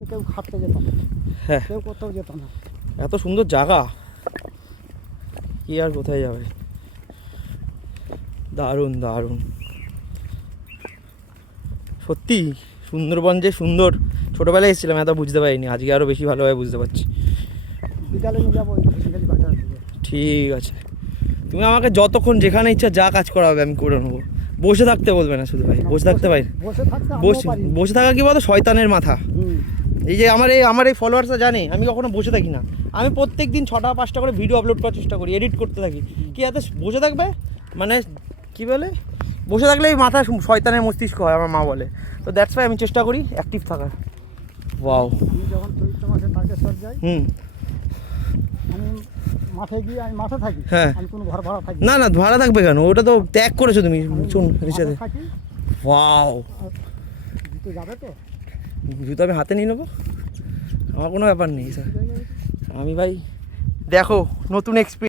কেউ খাটতে যেত না, হ্যাঁ কেউ কোথাও যেত না। এত সুন্দর জায়গা, কি আর কোথায় যাবে। দারুণ দারুণ সত্যি। সুন্দরবন যে সুন্দর, ছোটোবেলায় এসেছিলাম এত বুঝতে পারিনি, আজকে আরও বেশি ভালোভাবে বুঝতে পারছি। বিকালে নিয়ে যাবো ওই ঘাসিঘাসি বাজার থেকে। ঠিক আছে, তুমি আমাকে যতক্ষণ যেখানে ইচ্ছা যা কাজ করা হবে আমি করে নেবো। বসে থাকতে বলবে না শুধু ভাই, বসে থাকতে পারি। বসে থাকতে আমিও বসে পারি না। বসে থাকা কি বলতো, শয়তানের মাথা। হুম। এই যে আমার এই ফলোয়ার্সরা জানে আমি কখনো বসে থাকি না। আমি প্রত্যেক দিন 6টা 5টা করে ভিডিও আপলোড করার চেষ্টা করি, এডিট করতে থাকি। কি এত বসে থাকবে মানে, কি বলে, বসে থাকলেই মাথা শয়তানের মস্তিষ্ক হয় আমার মা বলে। তো দ্যাটস ওয়াই আমি চেষ্টা করি অ্যাক্টিভ থাকার। ওয়াও। আমি যখন চৈত্র মাসে তারকেশ্বর যাই, হুম। আমি মাঠে গিয়ে আমি মাঠে থাকি। হ্যাঁ। আমি কোনো ঘর ভাড়া থাকি না না, ভাড়া থাকবে কেন, ওটা তো ত্যাগ করেছো তুমি। শুন মাঠে রিচার্জে। থাকি। ওয়াও। আর জুতো যাবে তো জুতো আমি হাতে নিয়ে নেবো, আমার কোনো ব্যাপার নেই স্যার। জায়গায় আমি ভাই দেখো নতুন এক্সপিরিয়েন্স।